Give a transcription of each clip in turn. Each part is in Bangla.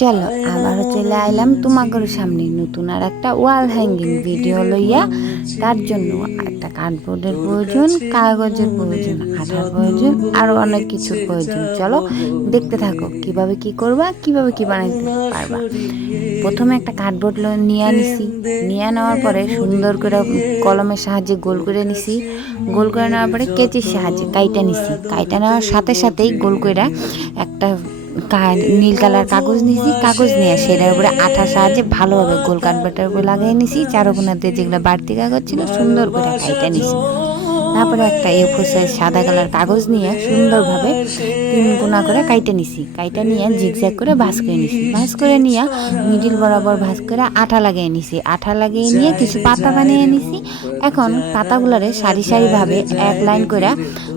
চলো আবারও চলে আইলাম তোমাদের সামনে নতুন আর একটা ওয়াল হ্যাঙ্গিং ভিডিও লইয়া। তার জন্য একটা কার্ডবোর্ডের প্রয়োজন, কাগজের প্রয়োজন, আঠার প্রয়োজন, আরও অনেক কিছুর প্রয়োজন। চলো দেখতে থাকো কিভাবে কি করবা, কিভাবে কি বানাইতে পারবা। প্রথমে একটা কার্ডবোর্ড নিয়ে নিছি, নিয়ে নেওয়ার পরে সুন্দর করে কলমের সাহায্যে গোল করে নিছি। গোল করে নেওয়ার পরে কেচির সাহায্যে কাইটা নিছি। কাইটা নেওয়ার সাথে সাথেই গোল করে একটা নীল কালার কাগজ নিয়েছি। কাগজ নিয়ে সেটার উপরে আঠার সাহায্যে ভালোভাবে গোল কাঠবাটার উপরে লাগিয়ে নিছি। চারকোনাতে যেগুলো বাড়তি কাগজ ছিল সুন্দর করে কাইটা নিছি। তারপরে একটা A4 সাইজ সাদা কালার কাগজ নিয়ে সুন্দরভাবে 3 কোনা করে কাইটে নিছি। কাইটা নিয়ে জিগজ্যাগ করে ভাঁজ করে নিছি। ভাঁজ করে নিয়ে মিডিল বরাবর ভাঁজ করে আঠা লাগিয়ে নিছি। আঠা লাগিয়ে নিয়ে কিছু পাতা বানিয়ে নিছি। এখন পাতাগুলোরে সারি সারিভাবে এক লাইন করে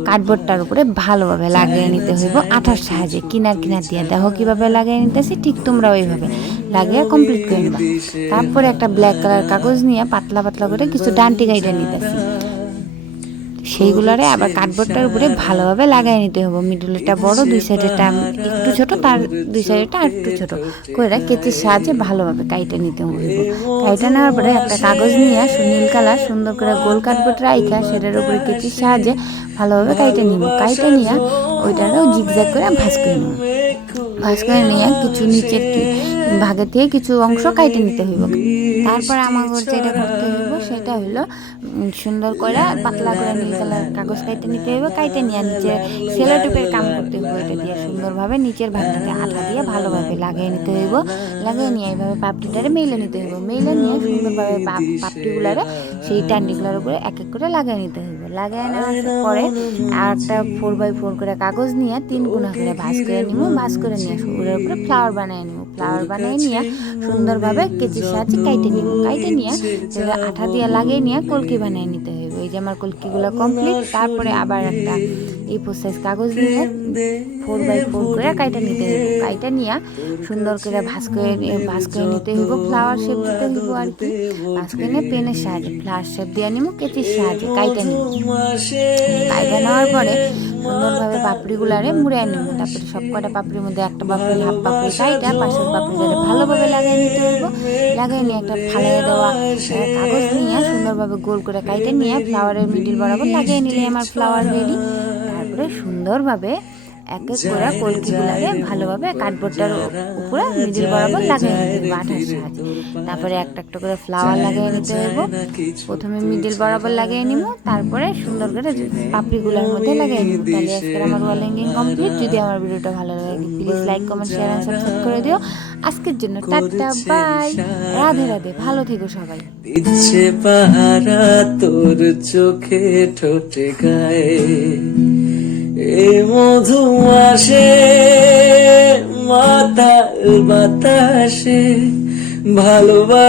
কার্ডবোর্ডটার উপরে ভালোভাবে লাগিয়ে নিতে হইব আঠার সাহায্যে। কিনার কিনার দিয়ে দেখো কীভাবে লাগিয়ে নিতেছি, ঠিক তোমরা ওইভাবে লাগিয়ে কমপ্লিট করে নিবা। তারপরে একটা ব্ল্যাক কালার কাগজ নিয়ে পাতলা পাতলা করে কিছু ডান্টি কাইটে নিতেছি। সেইগুলোরে আবার কার্ডবোর্ডটার উপরে ভালোভাবে লাগাই নিতে হবে। মিডলটা বড়, দুই সাইডেরটা একটু ছোট, তার দুই সাইডেরটা আর একটু ছোট করে কেচির সাহায্যে ভালোভাবে কাইটে নিতে হবে। কাইটে নেওয়ার পরে একটা কাগজ নিয়ে নীল কালার সুন্দর করে গোল কার্ডবোর্ড রাইখা সেটার উপরে কেচির সাহায্যে ভালোভাবে কাইটে নিব। কাইটে নিয়ে ওইটারও জিগজ্যাগ করে ভাঁজ করে নেব। ভাঁজ করে নিয়ে কিছু নিচের ভাগের থেকে কিছু অংশ কাইটে নিতে হইব। তারপর আমাদের যেটা করতে হইব সেটা হলো সুন্দর করে পাতলা করে নীল কালার কাগজ কাইটে নিতে হইব। কাইটে নিয়ে নিচে সেলো টেপের কাম করতে হইব। এটা দিয়ে সুন্দরভাবে নিচের ভাগটাতে আঠা দিয়ে ভালোভাবে লাগিয়ে নিতে হইব। লাগিয়ে নিয়ে এইভাবে পাপড়িটারে মেলে নিতে হইব। মেলে নিয়ে সুন্দরভাবে পাপড়িগুলারে সেই টান্ডিগুলোর উপরে এক এক করে লাগিয়ে নিতে হইব। লাগিয়ে নেওয়ার পরে আর একটা 4x4 করে কাগজ নিয়ে 3 কোনা করে ভাঁজ করে নিব। ভাঁজ করে নিয়ে ওর উপরে ফ্লাওয়ার বানিয়ে নিব। ফ্লাওয়ার বানিয়ে নিয়ে সুন্দরভাবে কেচির সাহায্যে কাইটে নিব। কাইটে নিয়ে সেটা আঠা দিয়ে লাগিয়ে নিয়ে কলকি বানিয়ে নিতে হবে। এই যে আমার কলকিগুলো কমপ্লিট। তারপরে আবার একটা A4 সাইজ কাগজ নিয়ে 4x4 করে কাইটা নিতে হবে। কাইটা নিয়ে সুন্দর করে ভাঁজ করে নিতে হইব। ফ্লাওয়ার শেপ দিতে হইব আর কি। ভাঁজ করে নিয়ে পেনের সাহায্যে ফ্লাওয়ার শেপ দিয়ে নিব। কেচির সাহায্যে কাইটা নিব। কাইটা নেওয়ার পরে সুন্দরভাবে পাপড়িগুলারে মুড়ে নিব। তারপরে সব কটা পাপড়ির মধ্যে একটা পাপড়ি হাফ পাপড়ি কাইটা পাশের পাপড়িগুলো ভালোভাবে লাগিয়ে নিতে হইব। লাগিয়ে নিয়ে একটা ফালিয়ে দেওয়া কাগজ নিয়ে সুন্দরভাবে গোল করে কাইটে নিয়ে ফ্লাওয়ারের মিডিল বরাবর লাগিয়ে নিলে আমার ফ্লাওয়ার রেডি। তারপরে সুন্দরভাবে এক এক করে কলকিগুলারে ভালোভাবে কার্ডবোর্ডটার উপরে মিডিল বরাবর লাগিয়ে নিতে হবে আঠার সাহায্যে। তারপরে একটা একটা করে ফ্লাওয়ার লাগিয়ে নিতে হইব। প্রথমে মিডিল বরাবর লাগিয়ে নিব, তারপরে সুন্দর করে পাপড়িগুলোর মধ্যে লাগিয়ে নিব। তাহলে আজকের আমার ওয়াল হ্যাঙ্গিং কমপ্লিট। যদি আমার ভিডিওটা ভালো লাগে please like, comment, share and subscribe করে দিও। আজকের জন্য টাটা, বাই, রাধে রাধে, ভালো থেকো সবাই। ইচ্ছে পাহারা তোর চোখে ঠোঁটে গায়ে এ মধু আসে মাতাল বাতাসে ভালোবাসা।